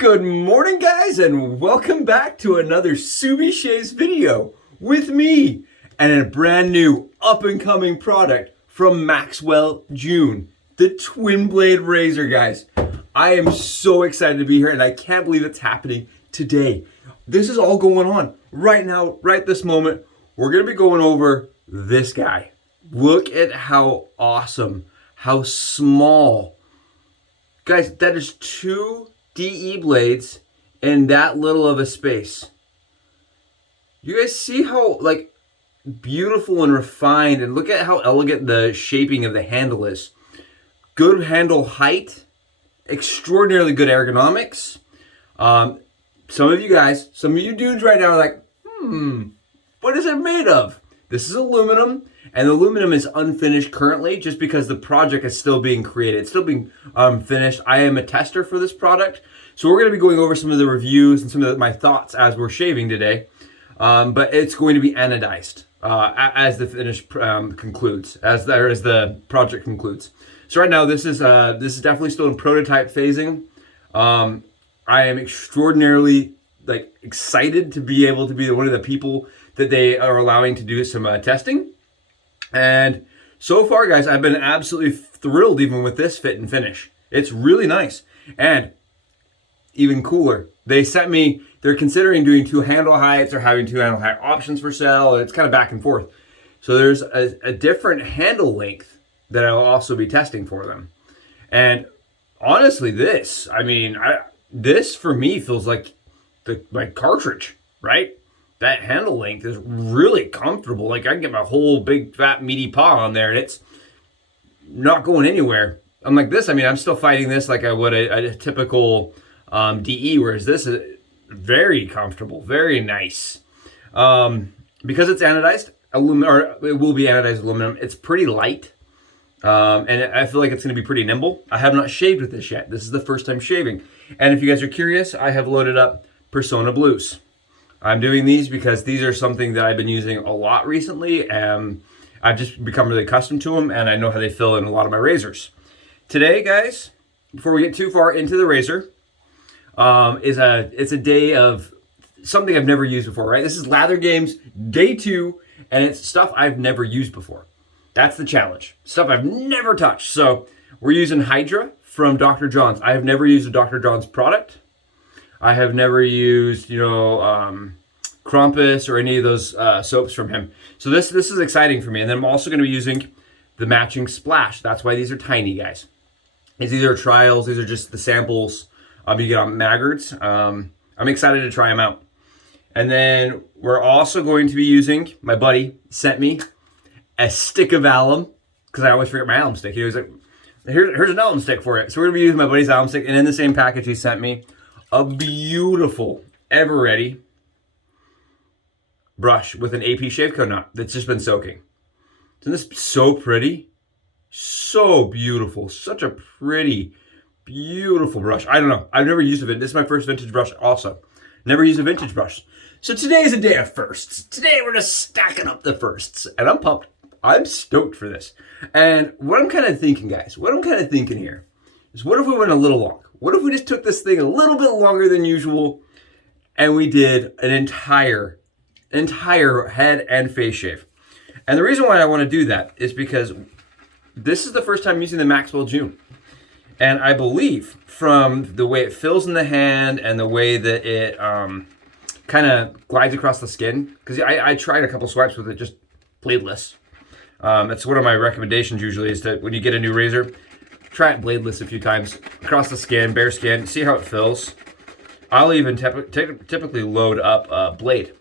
Good morning, guys, and welcome back to another Subi Shaves video with me and a brand new up-and-coming product from Maxwell June, the twin blade razor, guys. I am so excited to be here, and I can't believe it's happening today. This is all going on right now, right this moment. We're gonna be going over this guy. Look at how awesome, how small. Guys, that is two DE blades in that little of a space. You guys see how beautiful and refined, and look at how elegant the shaping of the handle is. Good handle height, extraordinarily good ergonomics. Some of you dudes right now are like, what is it made of? This is aluminum, and the aluminum is unfinished currently just because the project is still being created. It's still being finished. I am a tester for this product, so we're going to be going over some of the reviews and some of my thoughts as we're shaving today. But it's going to be anodized as the finish concludes, as the project concludes. So right now, this is definitely still in prototype phasing. I am extraordinarily excited to be able to be one of the people that they are allowing to do some testing. And so far, guys, I've been absolutely thrilled even with this fit and finish. It's really nice. And even cooler, they're considering doing two handle heights or having two handle height options for sale. It's kind of back and forth. So there's a different handle length that I'll also be testing for them. And honestly, this for me feels like my cartridge, right? That handle length is really comfortable. I can get my whole big fat meaty paw on there and it's not going anywhere. Unlike this, I'm still fighting this like I would a typical DE, whereas this is very comfortable, very nice. Because it's anodized aluminum, or it will be anodized aluminum, it's pretty light. And I feel like it's going to be pretty nimble. I have not shaved with this yet. This is the first time shaving. And if you guys are curious, I have loaded up Personna Blues. I'm doing these because these are something that I've been using a lot recently, and I've just become really accustomed to them, and I know how they fill in a lot of my razors. Today, guys, before we get too far into the razor, it's a day of something I've never used before, right? This is Lather Games Day 2, and it's stuff I've never used before. That's the challenge. Stuff I've never touched. So we're using Hydra from Dr. John's. I have never used a Dr. John's product. I have never used, Krampus or any of those soaps from him. So this is exciting for me. And then I'm also going to be using the matching splash. That's why these are tiny, guys. These are trials. These are just the samples you get on Maggards. I'm excited to try them out. And then we're also going to be using, my buddy sent me a stick of alum, because I always forget my alum stick. He was like, here's an alum stick for it. So we're going to be using my buddy's alum stick. And in the same package he sent me a beautiful, ever ready brush with an AP SHAVECO nut that's just been soaking. Isn't this so pretty? So beautiful. Such a pretty, beautiful brush. I don't know. I've never used a vintage. This is my first vintage brush also. Never used a vintage brush. So today is a day of firsts. Today we're just stacking up the firsts. And I'm pumped. I'm stoked for this. And what I'm kind of thinking, guys, here is, what if we went a little long? What if we just took this thing a little bit longer than usual and we did an entire head and face shave? And the reason why I want to do that is because this is the first time using the Maxwell June. And I believe from the way it fills in the hand and the way that it kind of glides across the skin, because I tried a couple swipes with it just bladeless. It's one of my recommendations usually, is that when you get a new razor, try it bladeless a few times, across the skin, bare skin, see how it fills. I'll even typically load up a blade.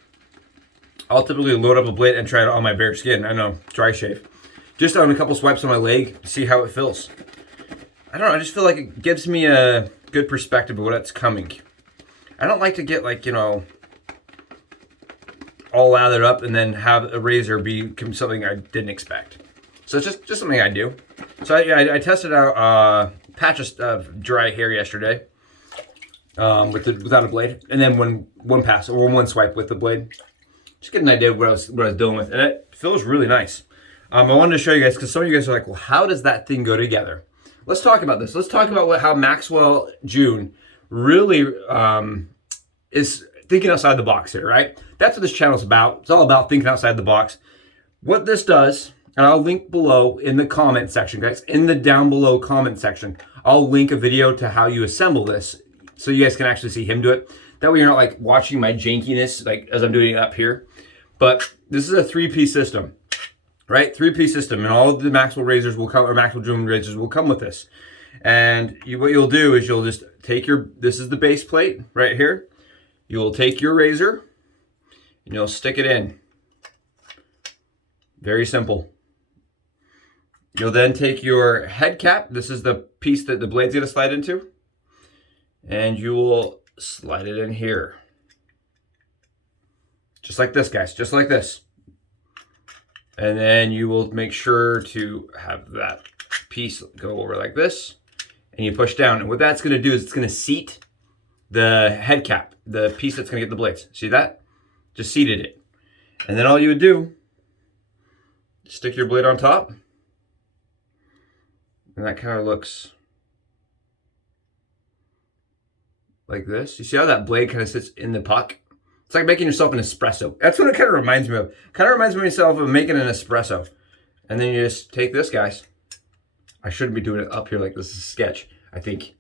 I'll typically load up a blade and try it on my bare skin. I know, dry shave. Just on a couple swipes on my leg, see how it feels. I don't know, I just feel like it gives me a good perspective of what's coming. I don't like to get all lathered up and then have a razor become something I didn't expect. So it's just something I do. So I tested out patches of dry hair yesterday without a blade, and then one pass or one swipe with the blade. Just get an idea of what I was dealing with, and it feels really nice. I wanted to show you guys because some of you guys are like, well, how does that thing go together? Let's talk about this. Let's talk about how Maxwell June really is thinking outside the box here, right? That's what this channel is about. It's all about thinking outside the box. What this does, and I'll link below in the comment section, guys, in the down below comment section, I'll link a video to how you assemble this so you guys can actually see him do it. That way you're not like watching my jankiness like as I'm doing it up here. But this is a 3-piece system, right? 3-piece system, and all of the Maxwell razors will come, or Maxwell June razors will come with this. And what you'll do is you'll just take this is the base plate right here. You'll take your razor and you'll stick it in. Very simple. You'll then take your head cap. This is the piece that the blade's gonna slide into. And you will slide it in here. Just like this, guys, just like this. And then you will make sure to have that piece go over like this. And you push down. And what that's gonna do is it's gonna seat the head cap, the piece that's gonna get the blades. See that? Just seated it. And then all you would do, stick your blade on top. And that kind of looks like this. You see how that blade kind of sits in the puck? It's like making yourself an espresso. That's what it kind of reminds me of. Kind of reminds myself of making an espresso. And then you just take this, guys. I shouldn't be doing it up here like this is a sketch. I think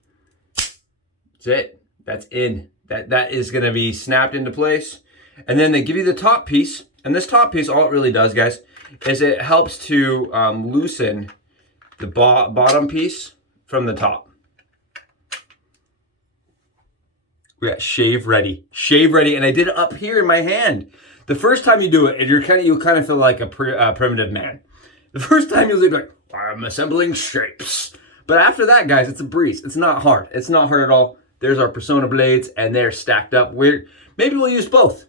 that's it. That's in. That is going to be snapped into place. And then they give you the top piece. And this top piece, all it really does, guys, is it helps to loosen the bottom piece from the top. We got shave ready, and I did it up here in my hand. The first time you do it, and you'll kind of feel like a primitive man. The first time you'll be like, I'm assembling shapes. But after that, guys, it's a breeze. It's not hard. It's not hard at all. There's our Personna blades, and they're stacked up. Maybe we'll use both.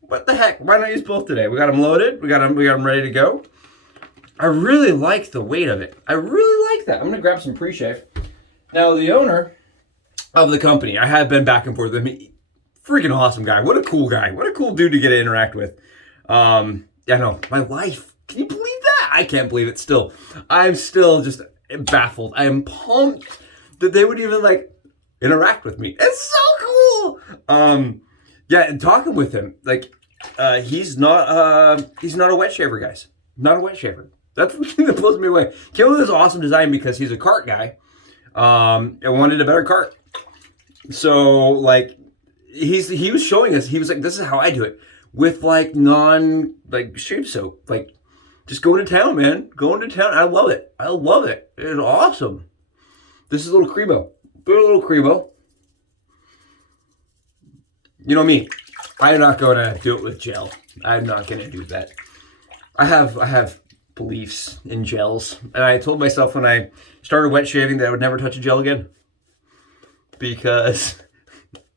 What the heck? Why not use both today? We got them loaded. We got them ready to go. I really like the weight of it. I really like that. I'm gonna grab some pre-shave. Now the owner of the company, I have been back and forth with him. Freaking awesome guy. What a cool guy. What a cool dude to get to interact with. Yeah, no, my wife. Can you believe that? I can't believe it still. I'm still just baffled. I am pumped that they would even like interact with me. It's so cool. Yeah, and talking with him, like he's not a wet shaver, guys. Not a wet shaver. That's the thing that blows me away. Came with this awesome design because he's a cart guy. And wanted a better cart. So like he was showing us, he was like, this is how I do it with like shave soap. Like just going to town, man. Going to town. I love it. I love it. It's awesome. This is a little Cremo. Put a little Cremo. You know me. I'm not gonna do it with gel. I'm not gonna do that. I have beliefs in gels. And I told myself when I started wet shaving that I would never touch a gel again. Because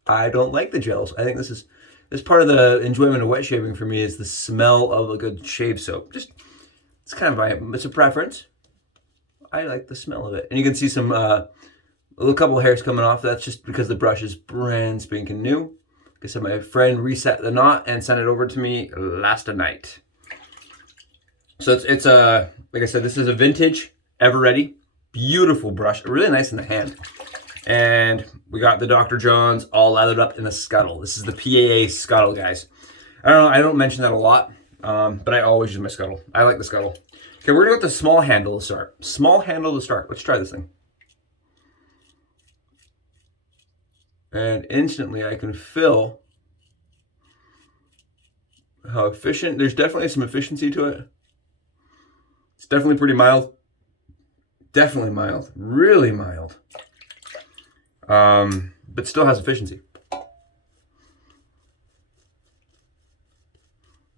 I don't like the gels. I think this part of the enjoyment of wet shaving for me is the smell of a good shave soap. It's kind of it's a preference. I like the smell of it. And you can see some a couple of hairs coming off. That's just because the brush is brand spanking new. Like I said, my friend reset the knot and sent it over to me last night. So it's like I said, this is a vintage Ever Ready. Beautiful brush. Really nice in the hand. And we got the Dr. John's all lathered up in the scuttle. This is the PAA scuttle, guys. I don't know, I don't mention that a lot, but I always use my scuttle. I like the scuttle. Okay, we're gonna go with the small handle to start. Small handle to start. Let's try this thing. And instantly I can feel how efficient, there's definitely some efficiency to it. It's definitely pretty mild. Definitely mild. Really mild. But still has efficiency.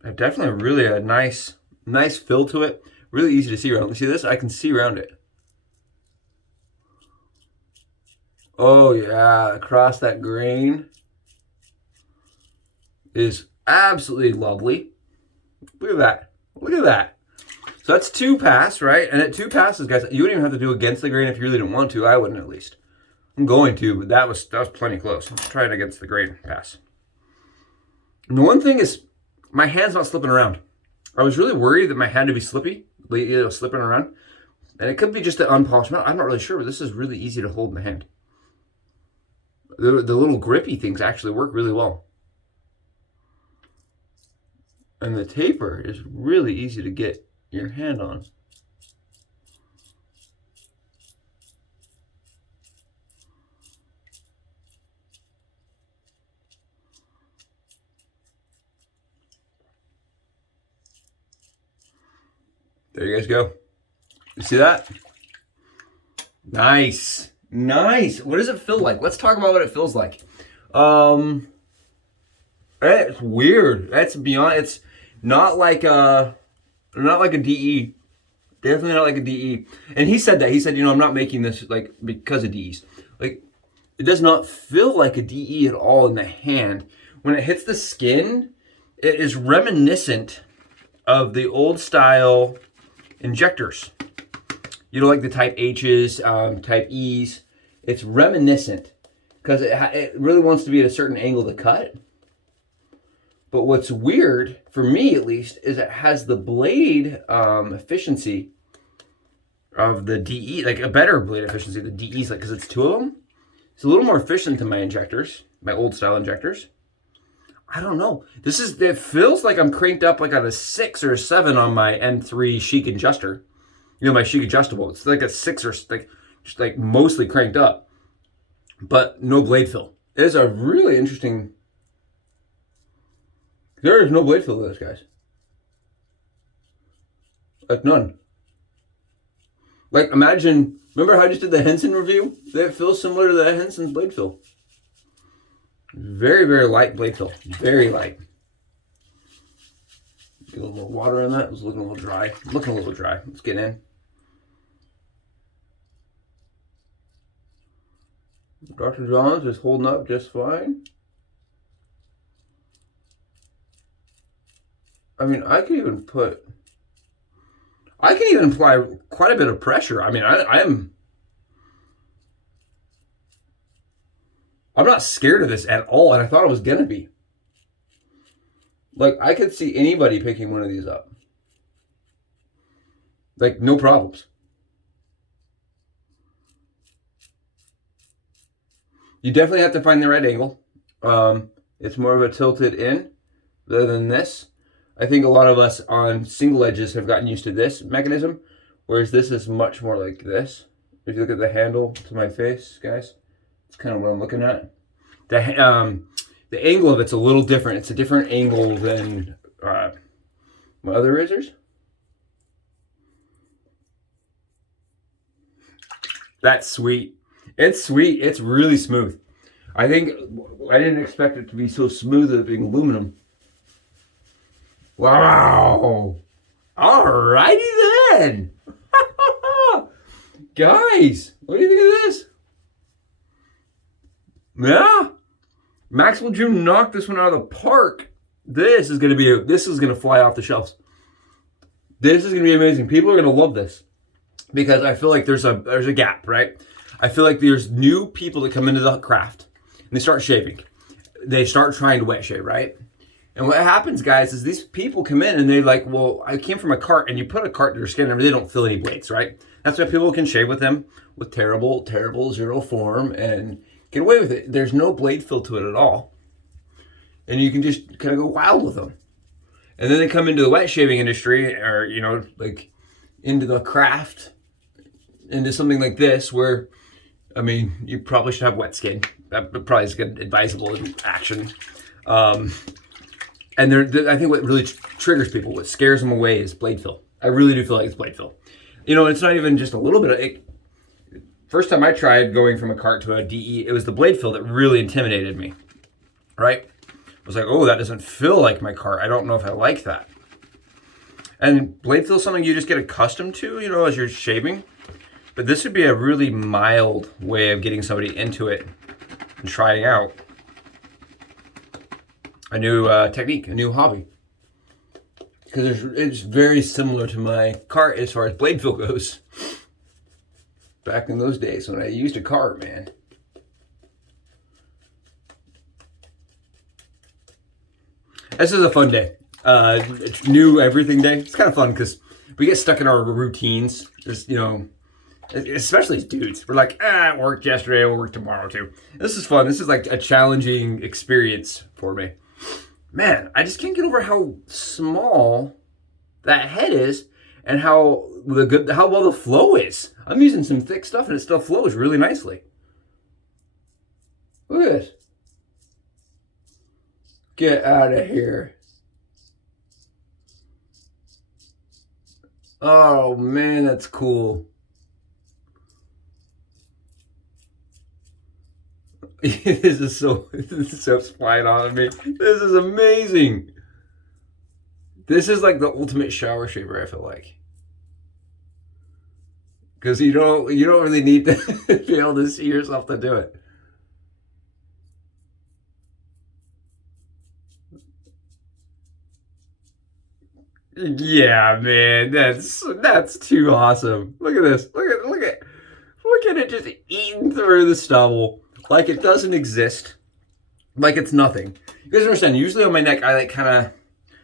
Definitely really a nice fill to it. Really easy to see around. See this? I can see around it. Oh yeah, across that grain is absolutely lovely. Look at that. Look at that. So that's 2 pass, right? And at 2 passes, guys, you wouldn't even have to do against the grain if you really didn't want to. I wouldn't, at least. I'm going to, but that was plenty close. Let's try it against the grain pass. And the one thing is, my hand's not slipping around. I was really worried that my hand would be slippy, slipping around. And it could be just the unpolished metal. I'm not really sure, but this is really easy to hold in the hand. The little grippy things actually work really well. And the taper is really easy to get your hand on. There you guys go. You see that? Nice. Nice. What does it feel like? Let's talk about what it feels like. It's weird. That's beyond. It's not like a DE. Definitely not like a DE. And he said that. He said, you know, I'm not making this like because of DEs. Like, it does not feel like a DE at all in the hand. When it hits the skin, it is reminiscent of the old style injectors. You know, like the type H's, type E's. It's reminiscent because it really wants to be at a certain angle to cut. But what's weird, for me at least, is it has the blade efficiency of the DE, like a better blade efficiency. The DE's, like, because it's two of them. It's a little more efficient than my injectors, my old style injectors. I don't know. It feels like I'm cranked up like on a 6 or a 7 on my M3 Chic adjuster. You know, my Chic adjustable. It's like a 6 or like just like mostly cranked up, but no blade fill. It is a really interesting. There is no blade fill to this, guys. Like none. Like imagine. Remember how I just did the Henson review? It feels similar to the Henson's blade fill. Very, very light blade fill. Very light. Get a little more water in that. It was looking a little dry. Looking a little dry. Let's get in. Dr. John's is holding up just fine. I mean, I can even apply quite a bit of pressure. I mean, I'm not scared of this at all, and I thought I was gonna be. Like, I could see anybody picking one of these up. Like, no problems. You definitely have to find the right angle. It's more of a tilted in rather than this. I think a lot of us on single edges have gotten used to this mechanism, whereas this is much more like this. If you look at the handle to my face, guys, it's kind of what I'm looking at. The angle of it's a little different. It's a different angle than my other razors. That's sweet. It's sweet. It's really smooth. I think I didn't expect it to be so smooth as being aluminum. Wow. Alrighty then. Guys, what do you think of this? Yeah. Maxwell June knocked this one out of the park. This is gonna fly off the shelves. This is gonna be amazing. People are gonna love this because I feel like there's a gap, right? I feel like there's new people that come into the craft and they start shaving. They start trying to wet shave, right? And what happens, guys, is these people come in and they're like, well, I came from a cart, and you put a cart to their skin and they don't feel any blades, right? That's why people can shave with them with terrible, terrible zero form and get away with it. There's no blade fill to it at all. And you can just kind of go wild with them. And then they come into the wet shaving industry, or, you know, like into the craft, into something like this where, I mean, you probably should have wet skin. That probably is good, advisable action. And I think what really triggers people, what scares them away, is blade fill. I really do feel like it's blade fill. You know, it's not even just a little bit of it. First time I tried going from a cart to a DE, it was the blade fill that really intimidated me, right? I was like, oh, that doesn't feel like my cart. I don't know if I like that. And blade fill is something you just get accustomed to, you know, as you're shaving. But this would be a really mild way of getting somebody into it and trying out a new technique, a new hobby. Because it's very similar to my cart as far as blade fill goes. Back in those days when I used a cart, man. This is a fun day. It's new everything day. It's kind of fun because we get stuck in our routines. There's, you know, especially as dudes. We're like, it worked yesterday, it'll work tomorrow too. This is fun. This is like a challenging experience for me. Man, I just can't get over how small that head is and how well the flow is. I'm using some thick stuff and it still flows really nicely. Look at this. Get out of here. Oh man, that's cool. This is so spot on me. This is amazing. This is like the ultimate shower shaver, I feel like. Because you don't really need to be able to see yourself to do it. Yeah, man, that's too awesome. Look at this. Look at it just eating through the stubble like it doesn't exist, like it's nothing. You guys understand? Usually on my neck, I like kind of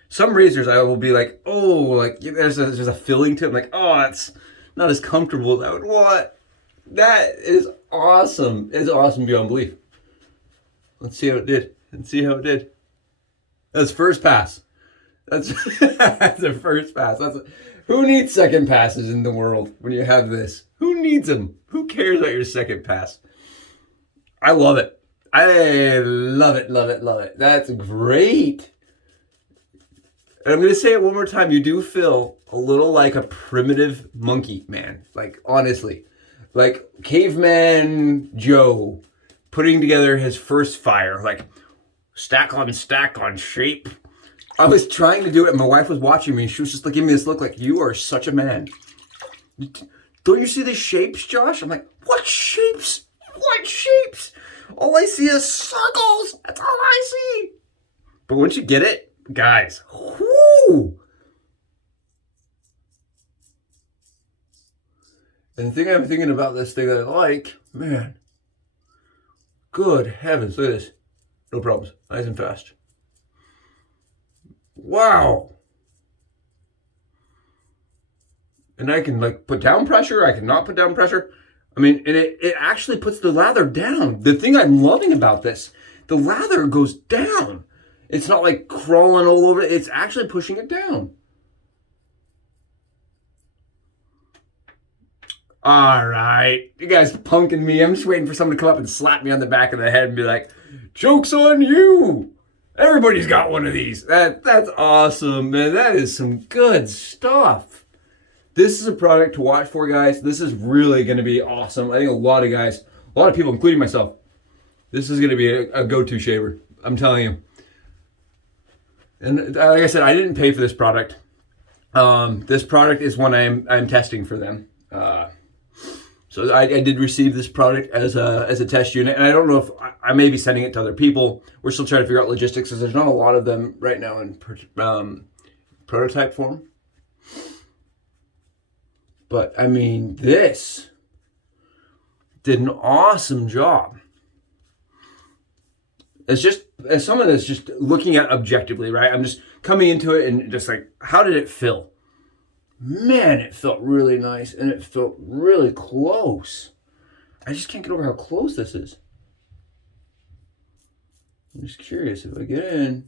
some razors. I will be like, oh, like there's a filling to it. I'm like, oh, it's not as comfortable as I would want. That is awesome. It's awesome beyond belief. Let's see how it did. That's first pass. That's a first pass. Who needs second passes in the world when you have this? Who needs them? Who cares about your second pass? I love it. I love it. That's great. And I'm going to say it one more time. You do feel a little like a primitive monkey, man. Like, honestly. Like Caveman Joe putting together his first fire. Like, stack on shape. I was trying to do it, and my wife was watching me. She was just like giving me this look like, you are such a man. Don't you see the shapes, Josh? I'm like, what shapes? What shapes? All I see is circles. That's all I see. But once you get it, guys, whoo! And the thing I'm thinking about this thing that I like, man, good heavens, look at this. No problems, nice and fast. Wow. And I can like put down pressure. I can not put down pressure. I mean, and it actually puts the lather down. The thing I'm loving about this, the lather goes down. It's not like crawling all over it. It's actually pushing it down. All right. You guys punking me. I'm just waiting for someone to come up and slap me on the back of the head and be like, joke's on you. Everybody's got one of these. That's awesome, man. That is some good stuff. This is a product to watch for, guys. This is really going to be awesome. I think a lot of people, including myself, this is going to be a go-to shaver. I'm telling you. And like I said, I didn't pay for this product. This product is one I'm testing for them. So I did receive this product as a test unit, and I don't know if I may be sending it to other people. We're still trying to figure out logistics because there's not a lot of them right now in prototype form. But I mean, this did an awesome job. It's just, as someone that's just looking at objectively, right? I'm just coming into it and just like, how did it feel? Man, it felt really nice and it felt really close. I just can't get over how close this is. I'm just curious if I get in.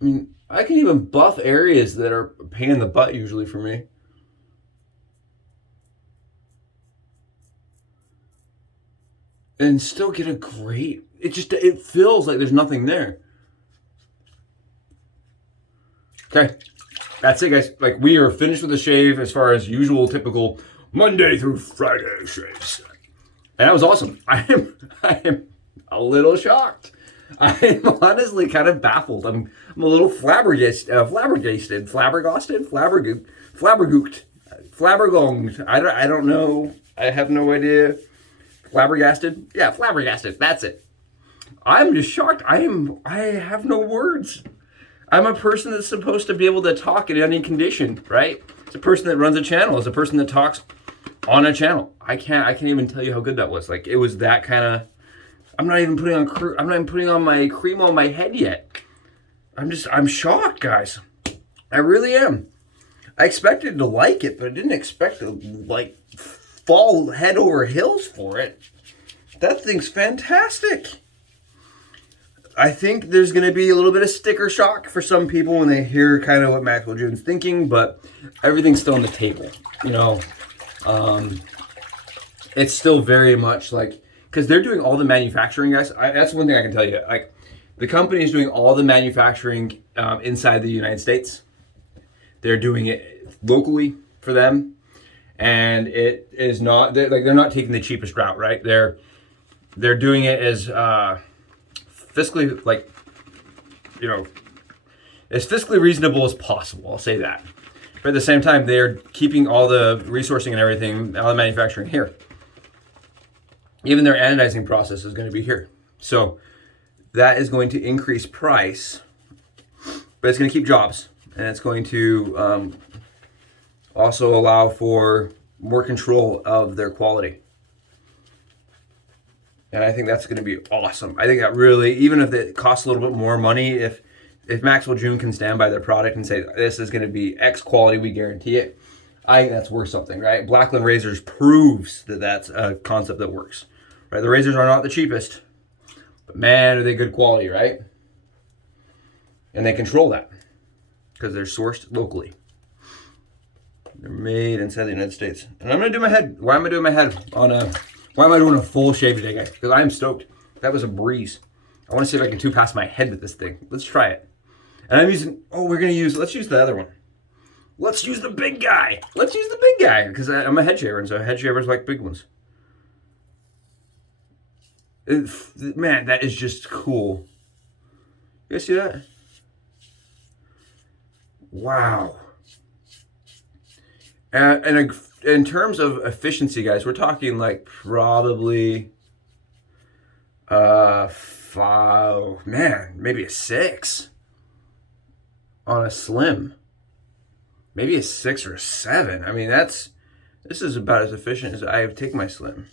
I mean, I can even buff areas that are a pain in the butt usually for me. And still get a great, it feels like there's nothing there. Okay, that's it, guys. Like, we are finished with the shave as far as usual, typical Monday through Friday shaves. And that was awesome. I am a little shocked. I'm honestly kind of baffled. I'm a little flabbergasted, flabbergonged. I don't know. I have no idea. Flabbergasted? Yeah, flabbergasted. That's it. I'm just shocked. I have no words. I'm a person that's supposed to be able to talk in any condition, right? It's a person that runs a channel. It's a person that talks on a channel. I can't even tell you how good that was. Like, it was that kind of. I'm not even putting on my Cremo on my head yet. I'm shocked, guys. I really am. I expected to like it, but I didn't expect to like fall head over heels for it. That thing's fantastic. I think there's going to be a little bit of sticker shock for some people when they hear kind of what Maxwell June's thinking, but everything's still on the table. You know, it's still very much like, because they're doing all the manufacturing, guys. That's one thing I can tell you. Like, the company is doing all the manufacturing inside the United States. They're doing it locally for them, and it is not they're not taking the cheapest route, right? They're doing it as fiscally, like, you know, as fiscally reasonable as possible. I'll say that. But at the same time, they're keeping all the resourcing and everything, all the manufacturing here. Even their anodizing process is going to be here. So that is going to increase price, but it's going to keep jobs, and it's going to also allow for more control of their quality. And I think that's going to be awesome. I think that really, even if it costs a little bit more money, if Maxwell June can stand by their product and say, this is going to be X quality, we guarantee it, I think that's worth something, right? Blackland Razors proves that that's a concept that works, right? The razors are not the cheapest, but man, are they good quality, right? And they control that because they're sourced locally. They're made inside the United States. And I'm going to do my head. Why am I doing my head on a... Why am I doing a full shave today, guys? Because I am stoked. That was a breeze. I want to see if I can pass my head with this thing. Let's try it. And I'm using... Oh, let's use the other one. Let's use the big guy. Let's use the big guy. Because I'm a head shaver, and so head shavers like big ones. Man, that is just cool. You guys see that? Wow. And in terms of efficiency, guys, we're talking like probably maybe a 6 on a slim. Maybe a 6 or a 7. I mean, this is about as efficient as I take my slim.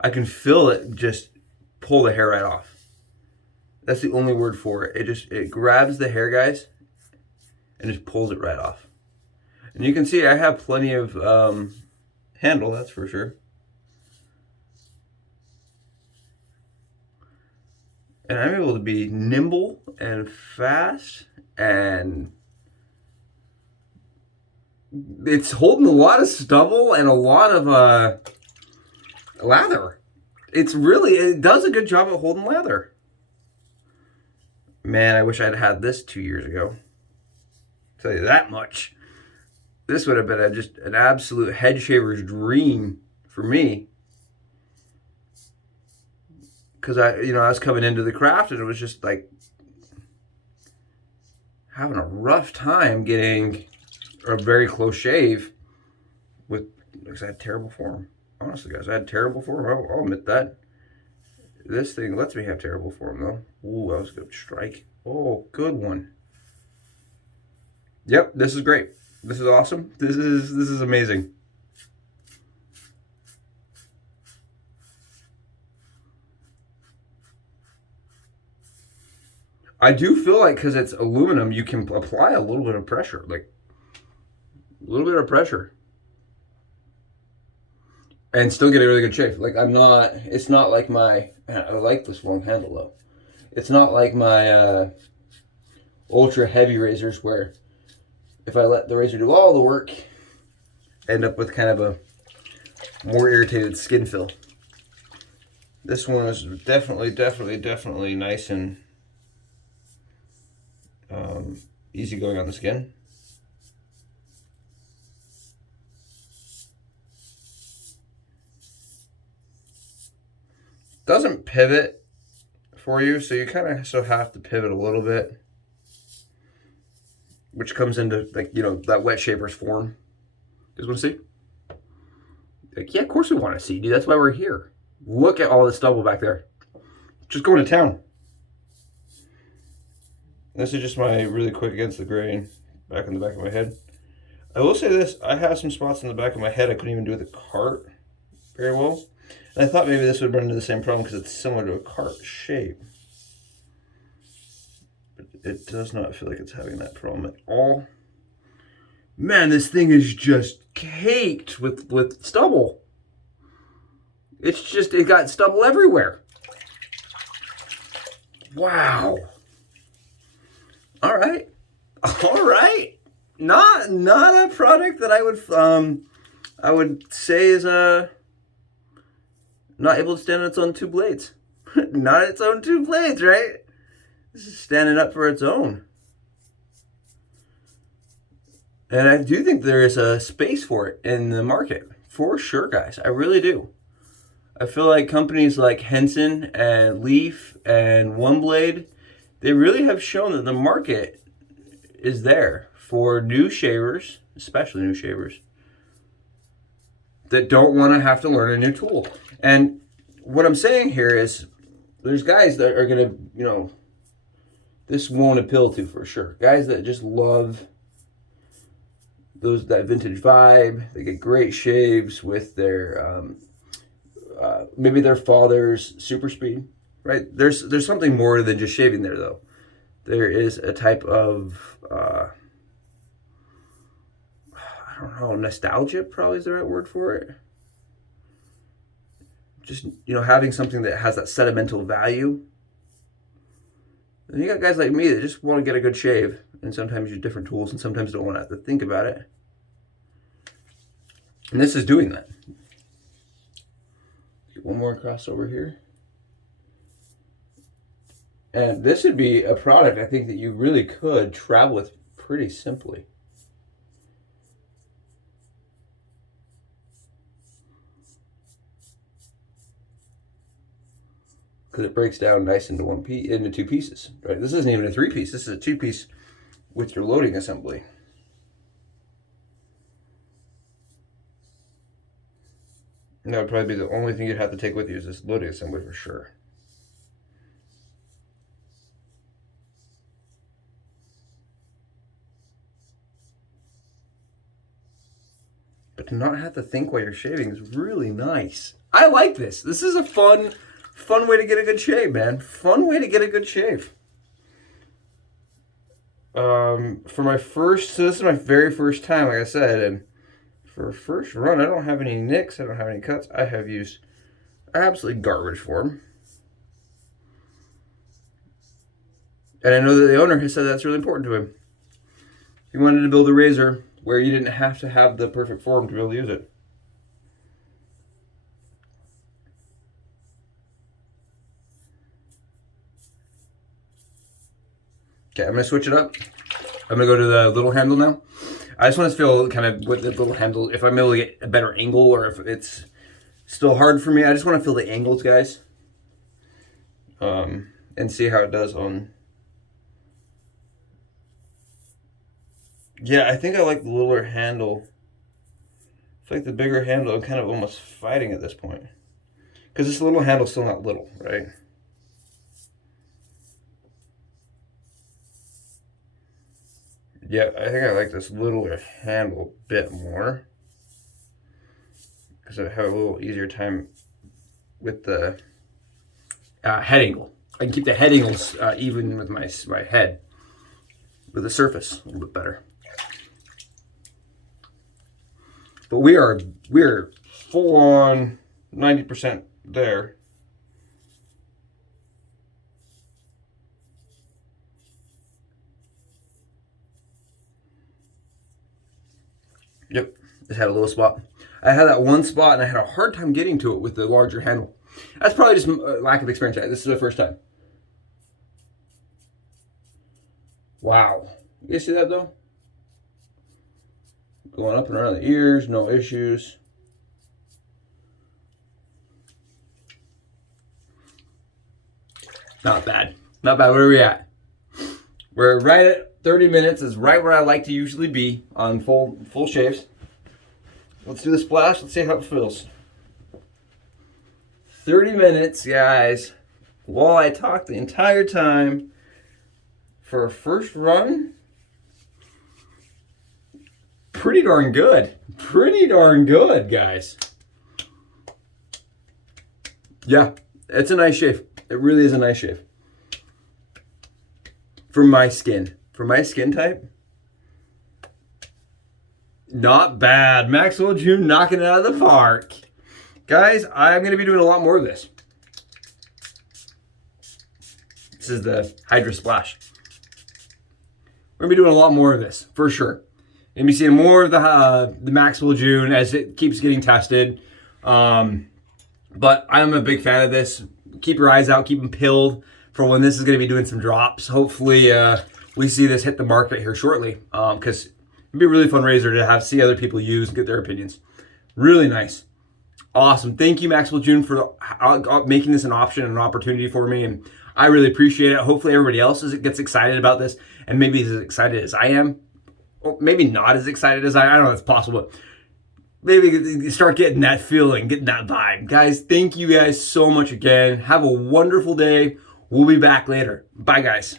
I can feel it just pull the hair right off. That's the only word for it. It grabs the hair, guys, and just pulls it right off. And you can see I have plenty of handle, that's for sure. And I'm able to be nimble and fast, and it's holding a lot of stubble and a lot of lather. It does a good job at holding lather. Man, I wish I'd had this 2 years ago. I'll tell you that much. This would have been just an absolute head shaver's dream for me. Because I was coming into the craft and it was just like having a rough time getting a very close shave because I had terrible form. Honestly, guys, I had terrible form. I'll admit that. This thing lets me have terrible form, though. Ooh, that was a good strike. Oh, good one. Yep, this is great. This is awesome. This is amazing. I do feel like because it's aluminum, you can apply a little bit of pressure, like a little bit of pressure, and still get a really good shave. Like it's not like I like this long handle though. It's not like my ultra heavy razors where if I let the razor do all the work, I end up with kind of a more irritated skin feel. This one is definitely nice and easy going on the skin. Doesn't pivot for you, so you kind of still have to pivot a little bit, which comes into that wet shaver's form. You guys want to see? Like, yeah, of course we want to see, dude. That's why we're here. Look at all this stubble back there. Just going to town. This is just my really quick against the grain back in the back of my head. I will say this, I have some spots in the back of my head I couldn't even do with the cart very well. And I thought maybe this would run into the same problem because it's similar to a cart shape. But it does not feel like it's having that problem at all. Man, this thing is just caked with stubble. It's just, it got stubble everywhere. Wow. All right. All right. Not a product that I would say is not able to stand on its own two blades. Not its own two blades, right? This is standing up for its own. And I do think there is a space for it in the market. For sure, guys. I really do. I feel like companies like Henson and Leaf and One Blade, they really have shown that the market is there for new shavers, especially new shavers, that don't want to have to learn a new tool. And what I'm saying here is there's guys that are going to, you know, this won't appeal to for sure. Guys that just love that vintage vibe. They get great shaves with their maybe their father's super speed, right? There's something more than just shaving there, though. There is a type of I don't know, nostalgia probably is the right word for it. Just, you know, having something that has that sentimental value. And you got guys like me that just want to get a good shave, and sometimes use different tools, and sometimes don't want to have to think about it. And this is doing that. Get one more crossover here. And this would be a product I think that you really could travel with pretty simply. Because it breaks down nice into into two pieces, right? This isn't even a 3-piece. This is a 2-piece with your loading assembly. And that would probably be the only thing you'd have to take with you is this loading assembly for sure. But to not have to think while you're shaving is really nice. I like this. This is a fun way to get a good shave, man. Fun way to get a good shave. For my first, so this is my very first time, like I said, and for a first run, I don't have any nicks, I don't have any cuts. I have used absolutely garbage form. And I know that the owner has said that's really important to him. He wanted to build a razor where you didn't have to have the perfect form to be able to use it. Okay, I'm going to switch it up. I'm going to go to the little handle now. I just want to feel kind of with the little handle, if I'm able to get a better angle or if it's still hard for me. I just want to feel the angles, guys. And see how it does on... Yeah, I think I like the littler handle. I feel like the bigger handle, I'm kind of almost fighting at this point. Because this little handle's still not little, right? Yeah, I think I like this littler handle a bit more. Because I have a little easier time with the head angle. I can keep the head angles even with my head. With the surface a little bit better. But we're full on 90% there. Yep, just had a little spot. I had that one spot and I had a hard time getting to it with the larger handle. That's probably just lack of experience. This is the first time. Wow. You guys see that though? Going up and around the ears, no issues. Not bad. Not bad. Where are we at? We're right at 30 minutes. Is right where I like to usually be on full shaves. Let's do the splash. Let's see how it feels. 30 minutes, guys. While I talk the entire time for a first run. Pretty darn good. Pretty darn good, guys. Yeah, it's a nice shave. It really is a nice shave. For my skin. For my skin type, Not bad. Maxwell June knocking it out of the park. Guys, I'm going to be doing a lot more of this. This is the Hydra Splash. We're going to be doing a lot more of this, for sure. You're going to be seeing more of the Maxwell June as it keeps getting tested. But I'm a big fan of this. Keep your eyes out, keep them peeled for when this is going to be doing some drops. Hopefully, we see this hit the market here shortly, because it'd be a really fun razor to see other people use and get their opinions. Really nice. Awesome. Thank you, Maxwell June, for making this an option and an opportunity for me, and I really appreciate it. Hopefully everybody else gets excited about this, and maybe as excited as I am, or maybe not as excited as I don't know if it's possible, but maybe you start getting that feeling, getting that vibe. Guys, thank you guys so much again. Have a wonderful day. We'll be back later. Bye, guys.